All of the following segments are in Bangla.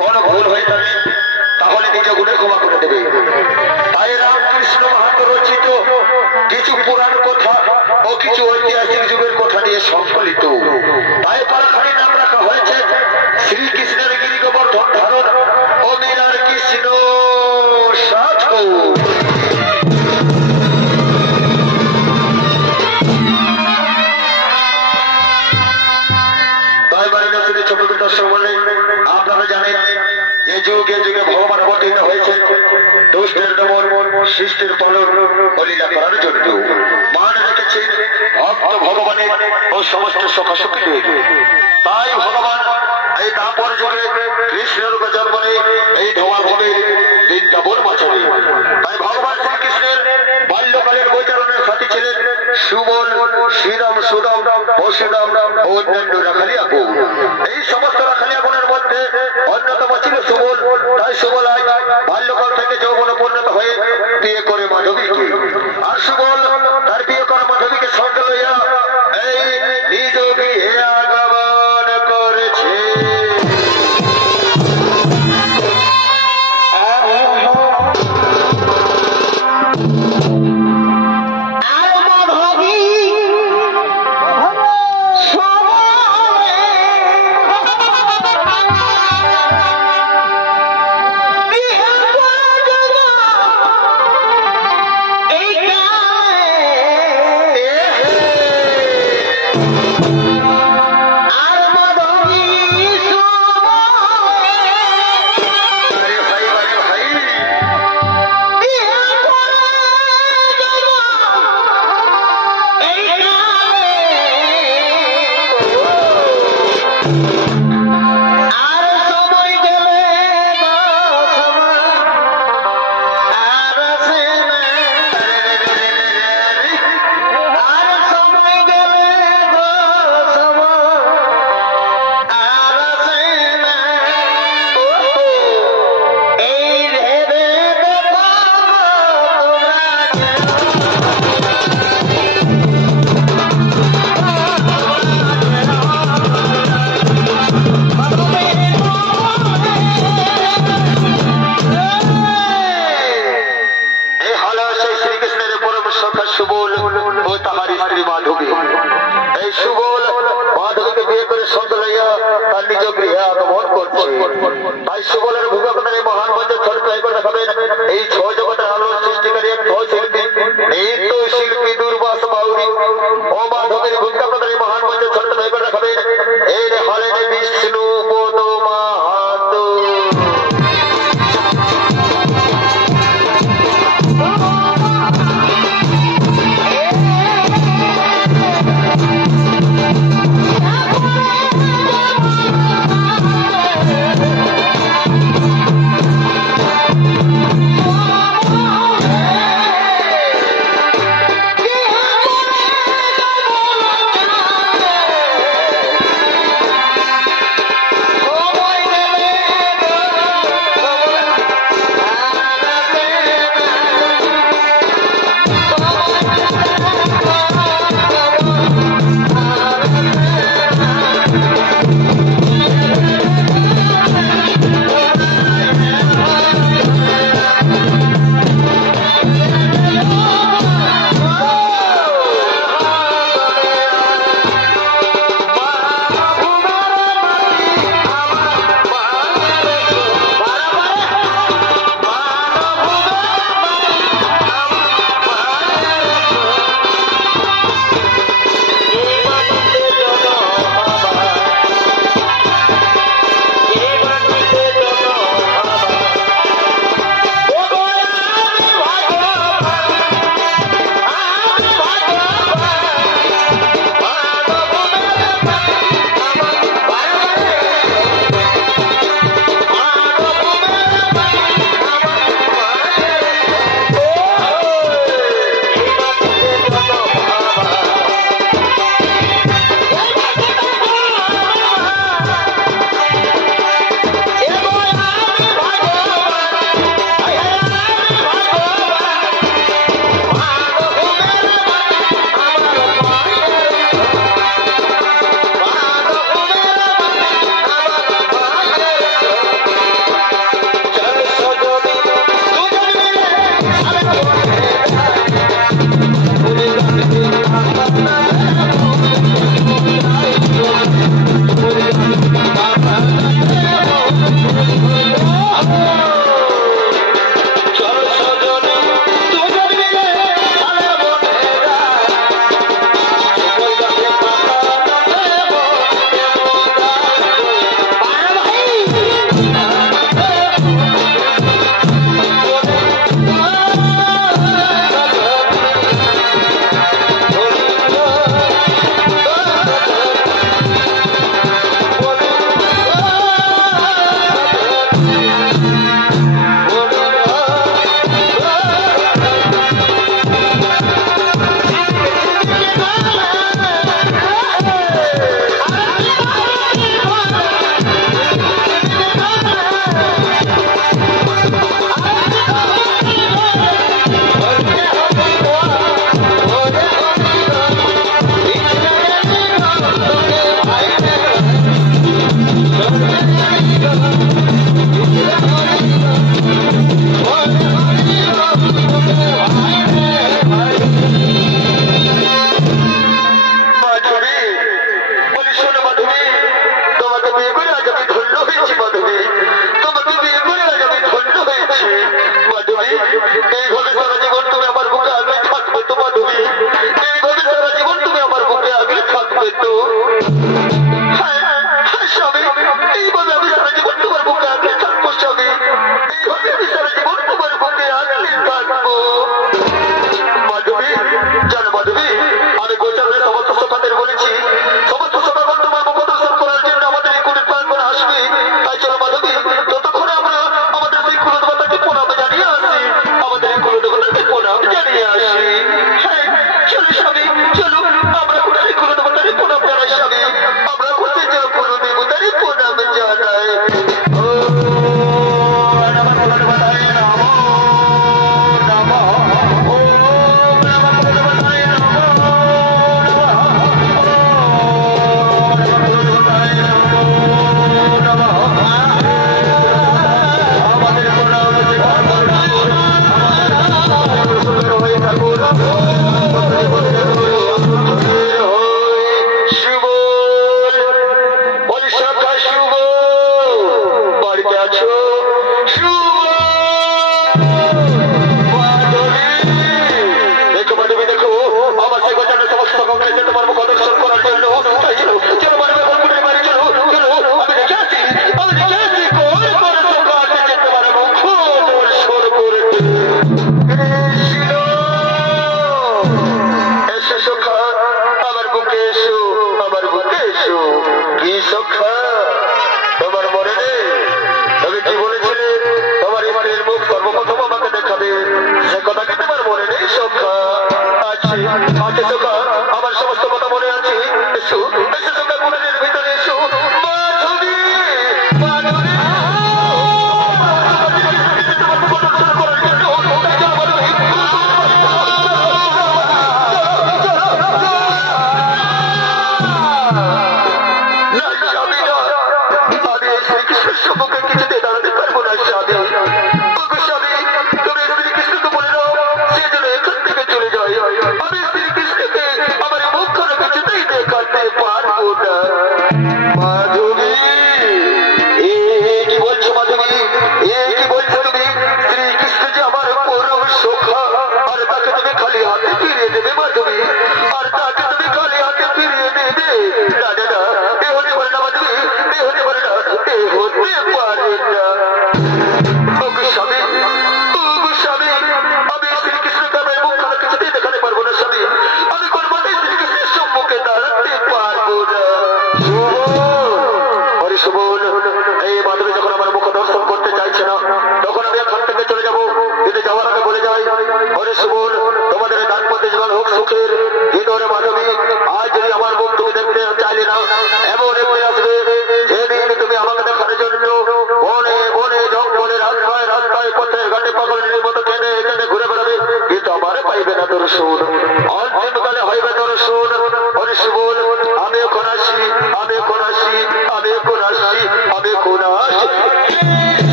কোনো ভুল হয়ে থাকে তাহলে নিজ গুণে ক্ষমা করে দেবে। তাই রামকৃষ্ণ মাহাতো রচিত কিছু পুরাণ কথা ও কিছু ঐতিহাসিক যুগের কথা নিয়ে সংকলিত। তাই পারাখানি নাম রাখা হয়েছে শ্রীকৃষ্ণের গিরি গোবর্ধন ধারণ ও লীলার কৃষ্ণ সাধু। আপনারা জানেন যে যুগে যুগে ভগবান অবতীর্ণ হয়েছেন দুষ্টের দমন সৃষ্টির পালন ও লীলা করার জন্য। মান রেখেছেন ভক্ত ভগবানের ও সমস্ত সখাসখীদের। তাই ভগবান এই দাপর যুগে কৃষ্ণের জন্ম নেই এই ধোয়াভূমি বৃন্দাবন মাচরে। তাই ভগবান শ্রীকৃষ্ণের বাল্যকালের বৈতরণের সাথী ছিলেন সুবল, শ্রীরাম, সুদাম, বসুদাম ও অন্যান্য রাখালিয়া গুণ। এই সমস্ত রাখালিয়া গুণের মধ্যে অন্যতম ছিল সুবল। তাই সুবল বাল্যকাল থেকে যৌবনে পরিণত হয়ে বিয়ে করে মাধবীকে। আর সুবল তার বিয়ে করা মাধবীকে সঙ্গে লইয়া এই নিজ গৃহে আগমন করেছে।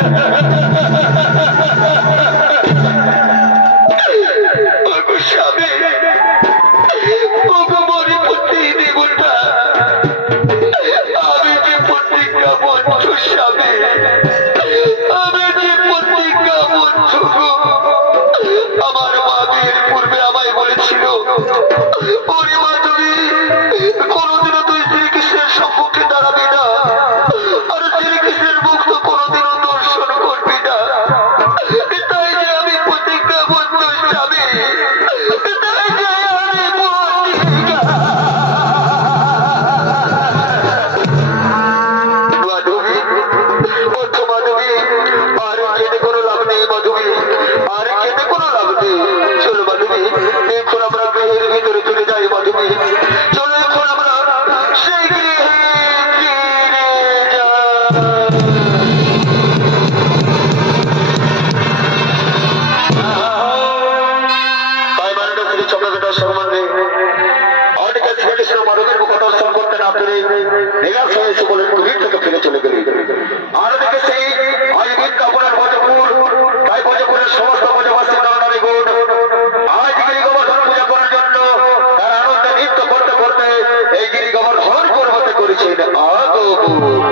Ha ha ha ha! আর দেখেছি আজ বিজ্ঞাপনের ভোজপুর তাই ভোজপুরের সমস্ত ভোজবাসী নরনারী গুণ আজ গিরি গোবর্ধন পূজা করার জন্য তার আনন্দে নৃত্য করতে করতে এই গিরি গোবর্ধন পর্বতে করেছেন আগমন।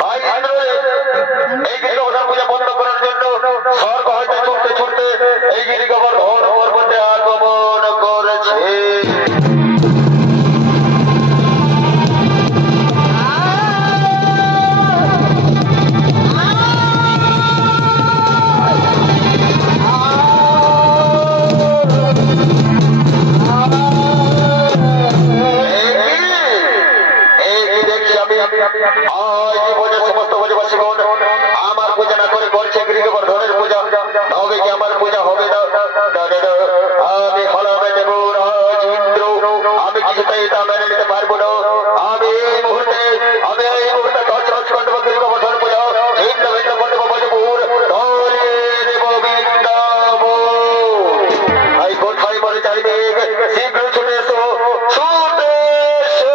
ভাই ইন্দ্র এই গিরিগোবর্ধন পূজা বন্ধ করার জন্য স্বর্গ হইতে ছুটতে ছুটতে এই গিরিগোবর্ধন পর্বতে আগমন করেছে। সমস্ত ব্রজবাসীগণ আমার পূজা না করে করছে গিরিগোবর্ধনের পূজা, তবে কি আমার পূজা হবে না? আমি ফলামে দেব রাজ ইন্দ্র, আমি কিছুতেই তা মেনে নিতে পারবো না। আমি এই মুহূর্তে তছনছ করে দেবো গিরিগোবর্ধন পূজা, ভিন্ন ভিন্ন করে দেবো ব্রজপুর, ধরিয়ে দেব বৃন্দাবন। ভাই কোথায় মরে চাইবে, শীঘ্র ছুটে এসো, ছুটে এসো।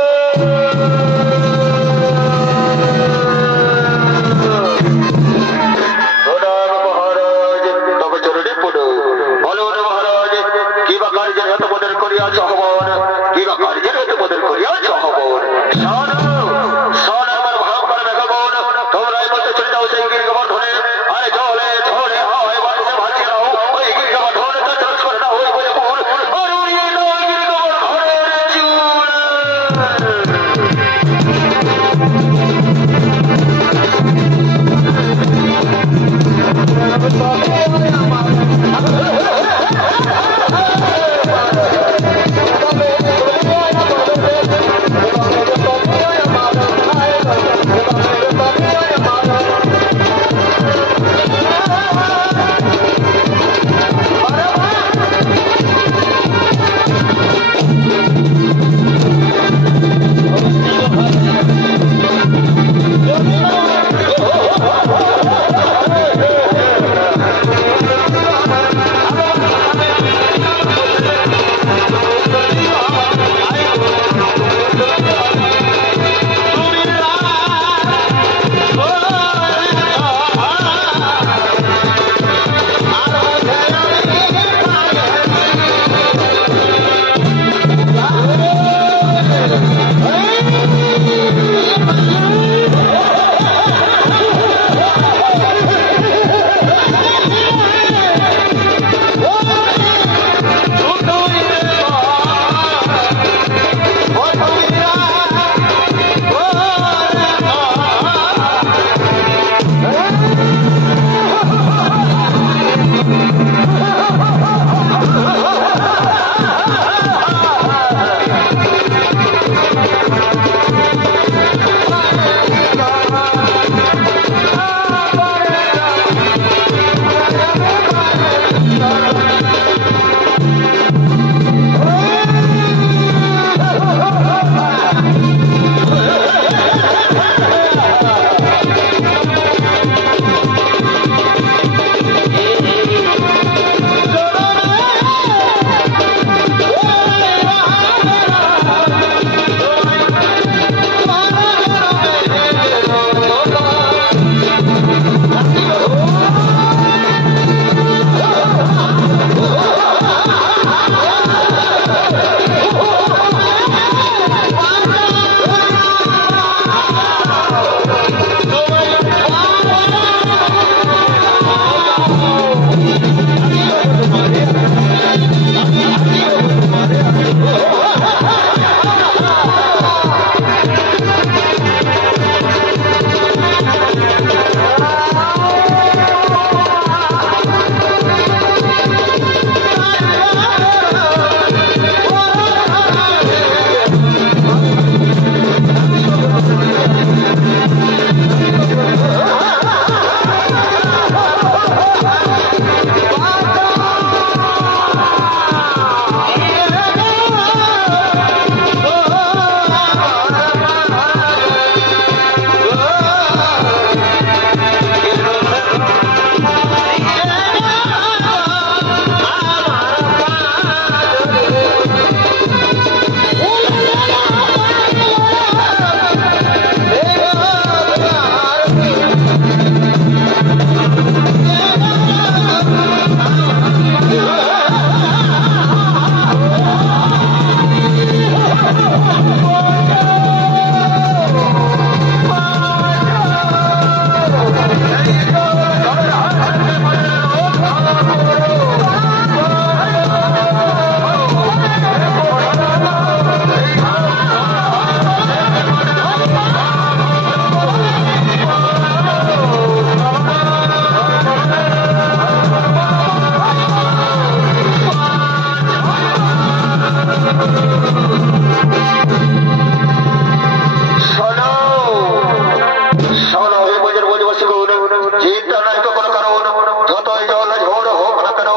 চিন্তা নাই তো কোনো কারণ, যতই জল ঝড় হোক না কেন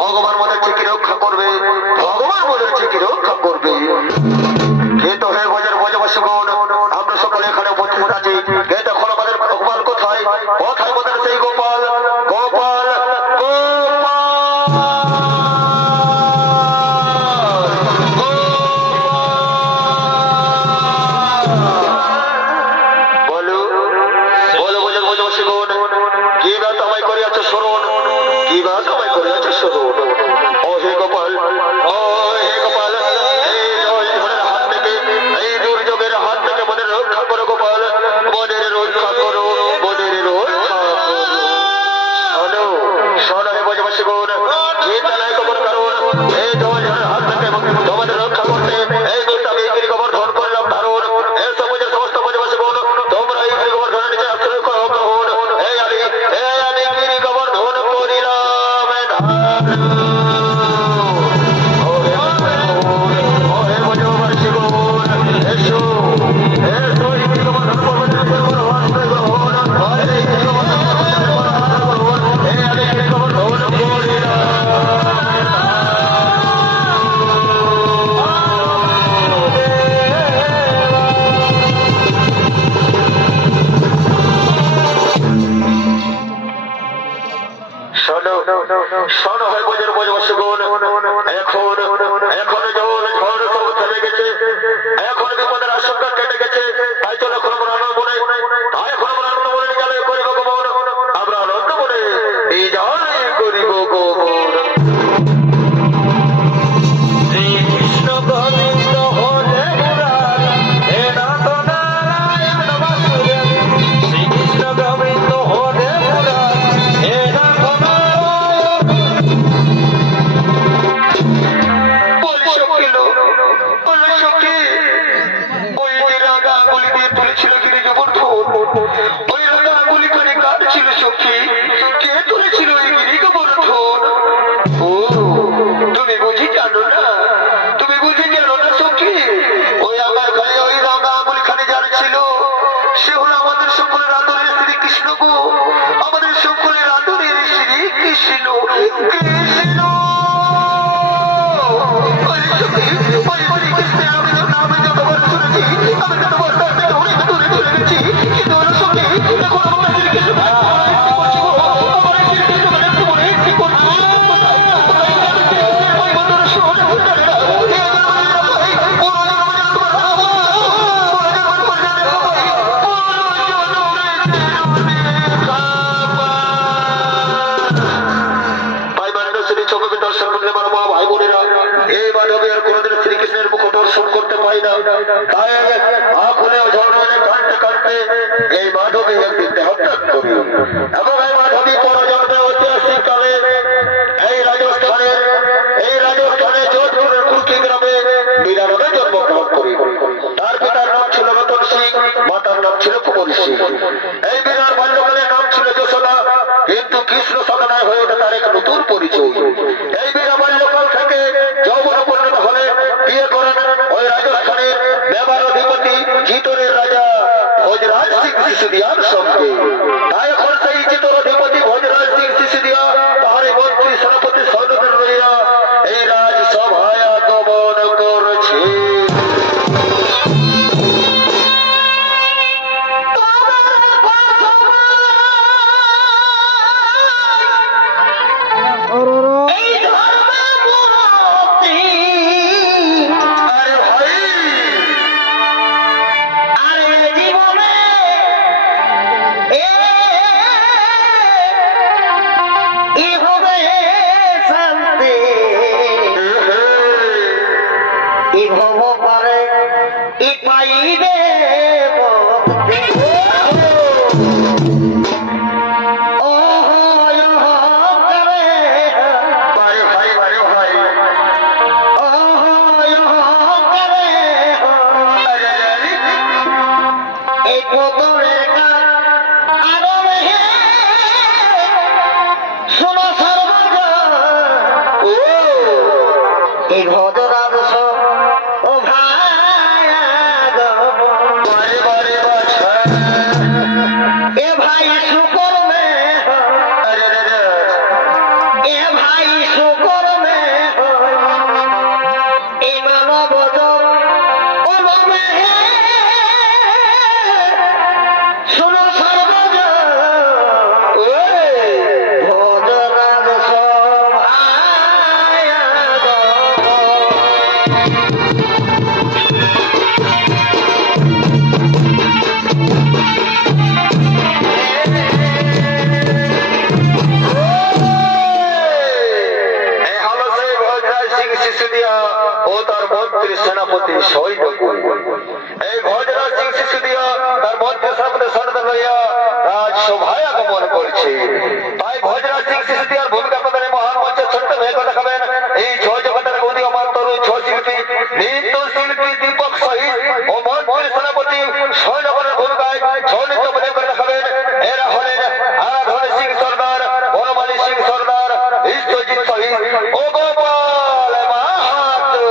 ভগবান মনে ঠিকই রক্ষা করবে, ভগবান মনে ঠিকই রক্ষা করবে। কিন্তু হে বজের বজবাসীগণ, আমরা সকলে এখানে উপস্থিত আছি, কে দেখুন আমাদের ভগবান কোথায়, কোথায় আমাদের সেই গোপাল, গোপাল ए भाई शुक्र में সেনাপতি সৈন্যকুল এই ভজরাজ সিং শিশু দিয়া তার মধ্যে সেনাপতি সর্দার লইয়া রাজসভায় আগমন করছে। তাই ভজরাজ সিং শিশু দিয়ার ভূমিকা প্রদানে মহান মঞ্চে ছোট্ট ভেগ দেখাবেন এই ছয় জগতের উদীয়মান তরুণ ছয় শিল্পী নৃত্য শিল্পী দীপক সহিত ও মঞ্চের সেনাপতি সৈন্যকুলের ভূমিকায় ছয় নৃত্য প্রদান করে দেখাবেন। এরা হলেন আরাধন সিং সর্দার, বনমালী সিং সর্দার, বিশ্বজিৎ সহিত ও গোপাল মাহাতো।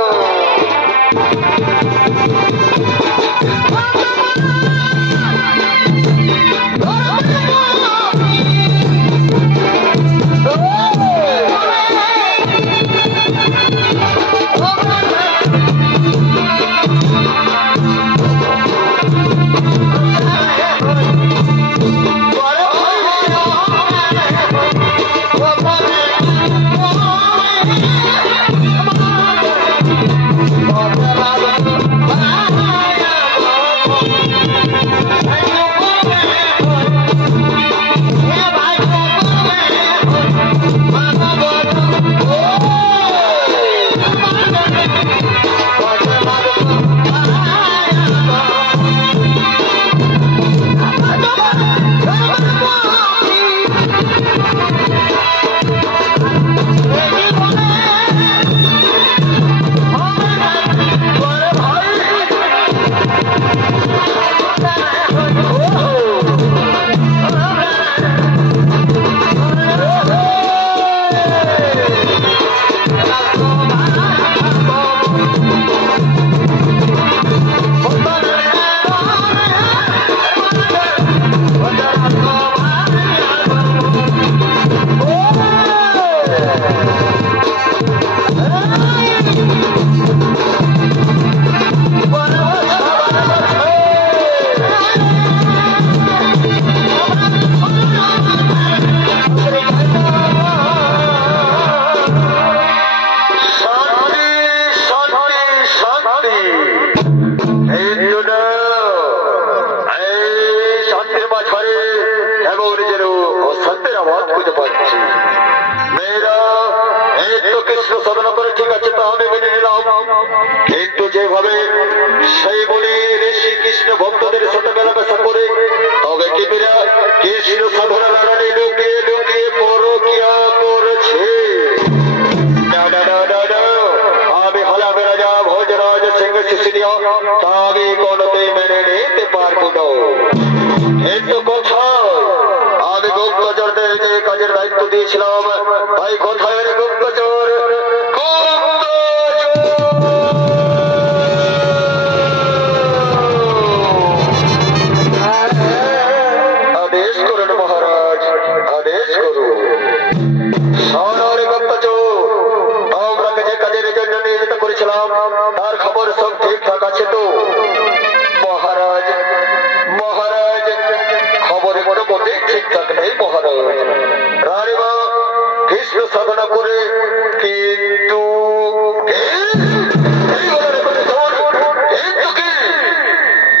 কিন্তু যেভাবে সেই বলে ঋষি কৃষ্ণ ভক্তদের সাথে মেলামেশা করে তবে কি কৃষ্ণ সাধনা লড়ানি লুকিয়ে লুকিয়ে পরকিয়া করছে। আমি হলাম রাজা ভোজরাজ সিং শিশুনিয়া, তা আমি কোনতেই মেনে নিতে পারবো না। কিন্তু কোথায় আমি গুপ্তচরদের যে কাজের দায়িত্ব দিয়েছিলাম, তাই কোথায় গুপ্তচর আদেশ করুন মহারাজ, আদেশ করুন। সোনারে গুপ্তচর, তোমরা যে কাজের জন্য নিয়োজিত করেছিলাম তার খবর সব ঠিকঠাক আছে তো? মহারাজ, মহারাজ খবরে কোনো মোটেই ঠিকঠাক নেই মহারাজ। রানীমা কৃষ্ণ সাধনা করে কিন্তু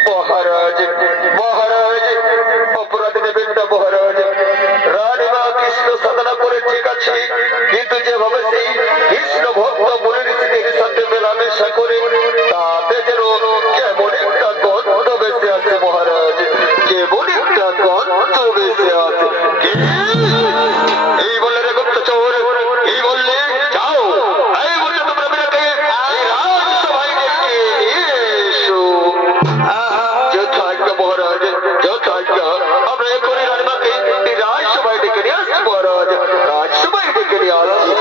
মহারাজ, মহারাজ অপরাধ নেবেন না মহারাজ। রানীমা কৃষ্ণ সাধনা করে ঠিক আছে, কিন্তু যেভাবে সেই কৃষ্ণ ভক্ত মুনি ঋষিদের সাথে মেলামেশা করে তাতে যেন কেমন একটা গন্ধ বেঁচে আছে মহারাজ, কেমন একটা গন্ধ বেঁচে আছে। এই বললে রে গুপ্তচর, এই বললে যাও, এই বললে তোমরা বেরোতে রাজসভায় ডেকে এসো। যথাজ্ঞা মহারাজ, যথাজ্ঞা। আমরা এখনই রানীমাকে রাজসভায় ডেকে নিয়ে আসছি মহারাজ, রাজসভায় ডেকে নিয়ে আসছি।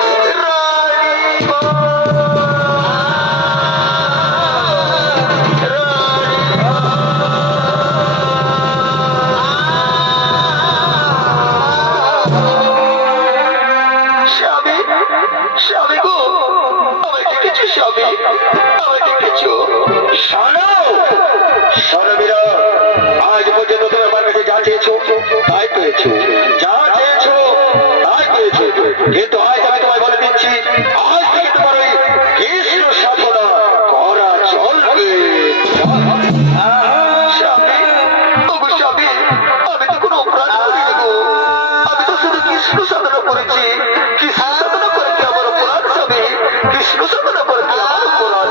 স্বামী, স্বামী গো, আমায় ডেকেছো স্বামী, আমায় ডেকেছো। শোনো, শোনো মীরা, আজ পর্যন্ত তুমি আমার কাছে যা চেয়েছো তাই পেয়েছো, যা চেয়েছো তাই পেয়েছো। কিন্তু আজ আমি তোমায় বলে দিচ্ছি, আজ থেকে তোমার ওই কৃষ্ণ সাধনা করা চলবে। স্বামী, ওগো স্বামী, আমি তো কোনো অপরাধ করিনি গো, আমি তো শুধু কৃষ্ণ সাধনা করেছি। কৃষ্ণ সাধনা করে কি আমার অপরাধ স্বামী? কৃষ্ণ সাধনা করে কি আমার অপরাধ?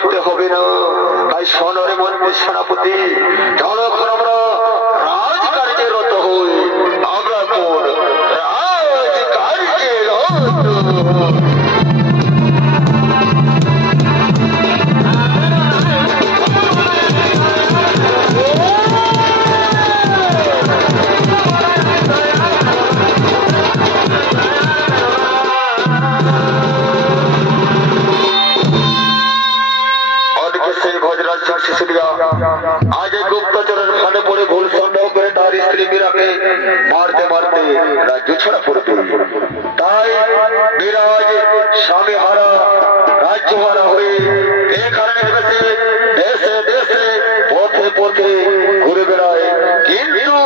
শুনতে হবে না। তাই সনরে মন্ত্রী সেনাপতি যখন আমরা রাজকার্যে রত হই, আমরা কোন রাজকার্যে রত। आज गुप्तचरण फाने पड़े भूल सन्देह करे तार स्त्री मीराके मारते मारते राज्य छड़ा पड़ते। ताई मीरा आज स्वामी हारा राज्य हारा हुए देशे देशे पथे पथे घुरे बेड़ाए, किन्तु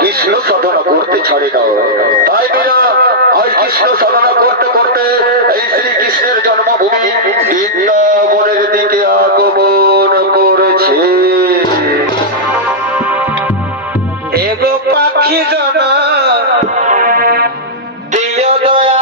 कृष्ण साधना करते छाड़े ना। ताई मीरा आज कृष्ण साधना करते करते श्री कृष्णेर जन्मभूमि बृंदावनेर दिके आगमन करेছে। एगो पाखी जना दियो दया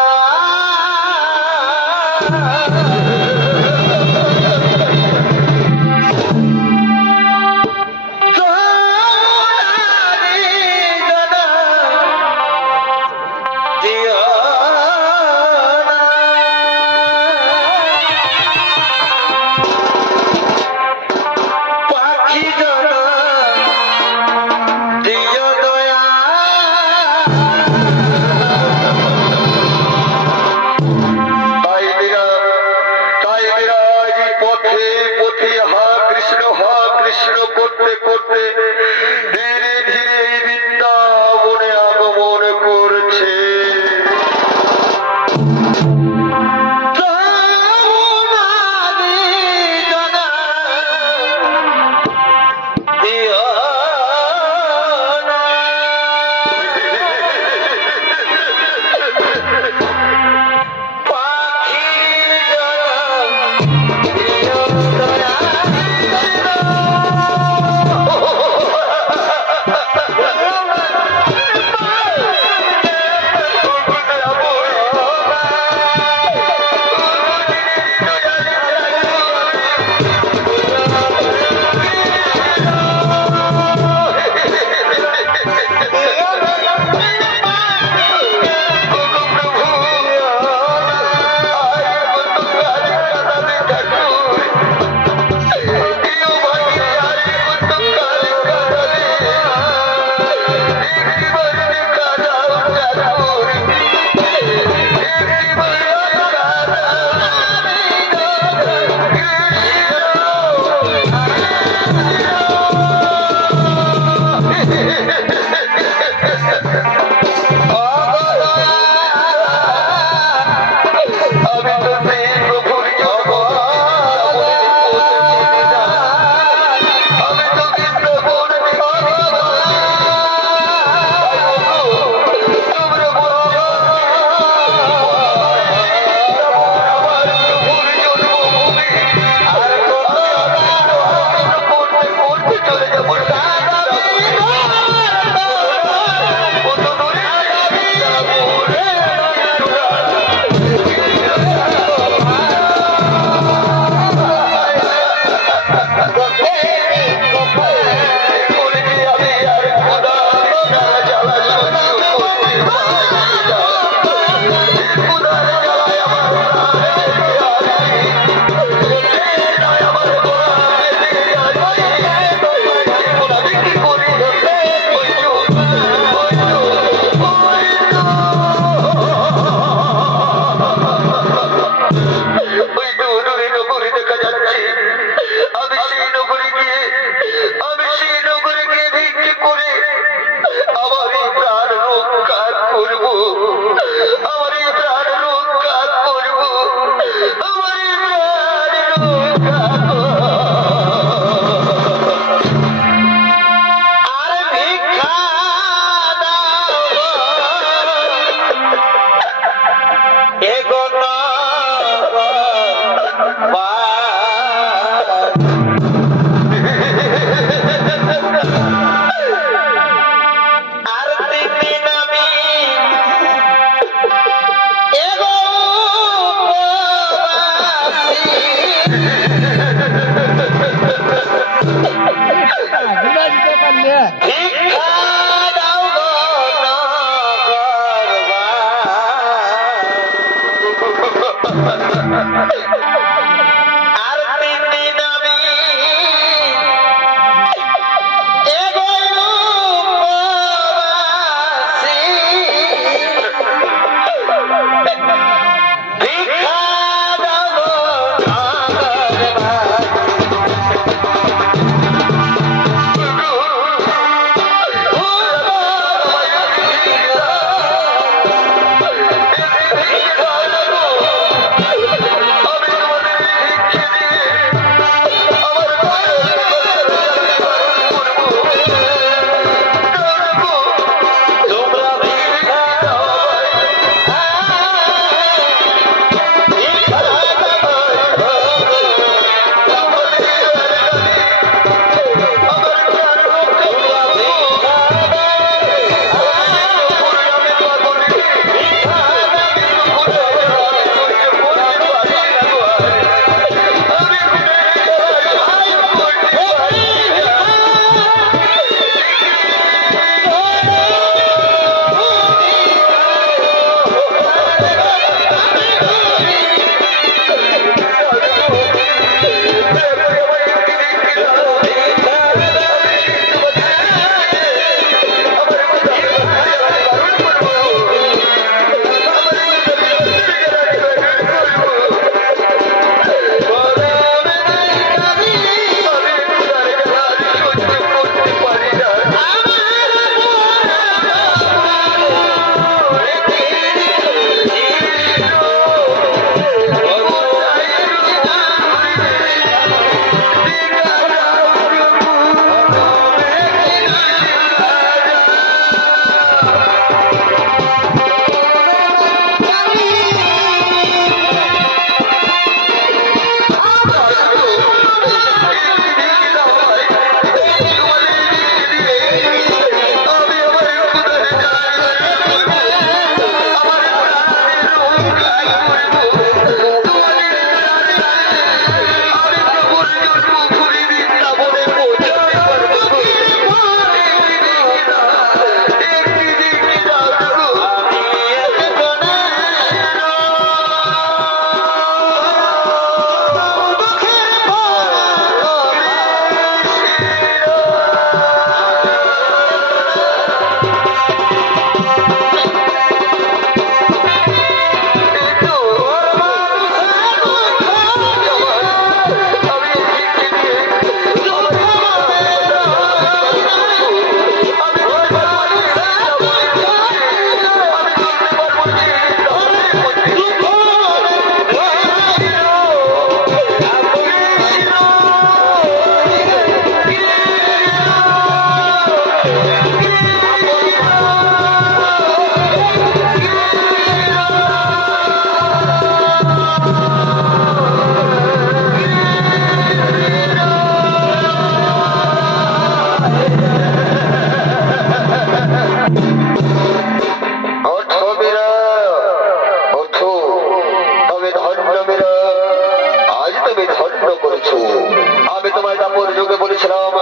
পূর্ব যুগে বলেছিলাম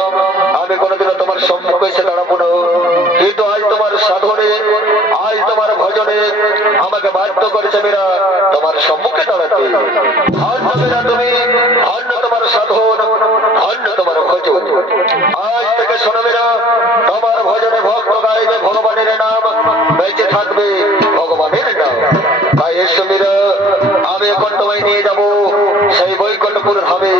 আমি কোনোদিনও তোমার সম্মুখে এসে দাঁড়াবো না, কিন্তু আজ তোমার সাধনে, আজ তোমার ভজনে আমাকে বাধ্য করেছে মেয়েরা তোমার সম্মুখে দাঁড়াতে। ধন্য মেয়েরা তুমি, ধন্য তোমার সাধন, ধন্য তোমার ভজন। আজ থেকে শোনো মেয়েরা, তোমার ভজনে ভক্ত গাইবে ভগবানের নাম, বেঁচে থাকবে ভগবানের নাম। তাই এসো মেয়েরা, আমি এখন তোমায় নিয়ে যাবো সেই বৈকুণ্ঠপুর ধামে।